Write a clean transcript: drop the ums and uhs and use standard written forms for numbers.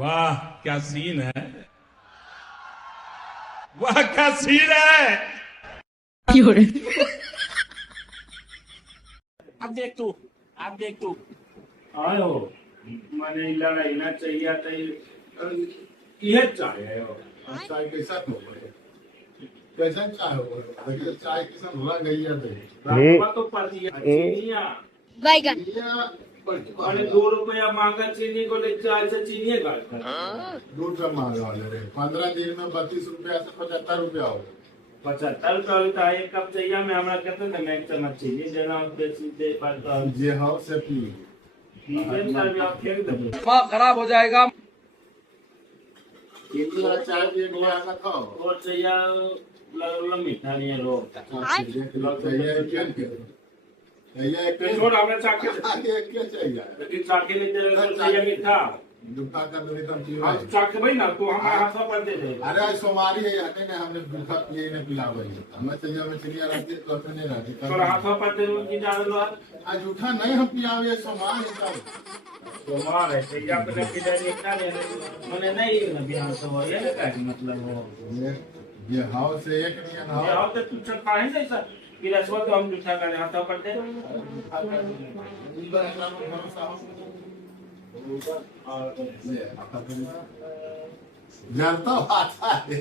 वाह क्या सीन है, वाह क्या सीन है। अब देख तू, अब देख तू आयो मैंने लड़ाई ना चाहिए ये चाहिए चाय कैसा हो कैसा चाय हो देखिए चाय कैसा भुला गई है रातवा तो पड़ती है चीनिया बैगन अरे 2 रुपया मांगा चीनी को ले 4 से चीनी घाट 2 रुपया मांगा वाले 15 दिन में 32 रुपया से 75 रुपया हो 75 रुपया होता है। एक कप चाहिए मैं हमारा कहते ना मैं 1 चम्मच चीनी देना बेची दे पाता हूँ जे हाउ से पी आप फेंक दो दिमाग खराब हो जाएगा। चीनी वाला चाय भी एक गिलास खाओ और चाहिए मीठा नहीं है रो चाहिए छोड़ हमें चाके क्या चाहिए लेकिन चाके नहीं दे रहे तो चाहिए मीठा जूठा कर दे तुम पियो हम चाके भाई ना तू हमारे हाथ पर दे दे अरे आज सोमवारी है याते ने हमने जूठा पिए ने पिलावे हमें चाहिए हमें चिड़िया रहती तो अपने नहीं रहती और हाथ पर दे उनकी डाल दो आज जूठा नहीं हम पियावे सोमवार है सब सोमवार है चाहिए अपने पिता ने क्या ले मैंने नहीं ना बिहार से वो ये क्या मतलब हो ये हाउ से एक नहीं ये हाउ और तो तू चखा है जैसा कि रसवा तो हम जूठा करने हाथ पर दे जानता आता है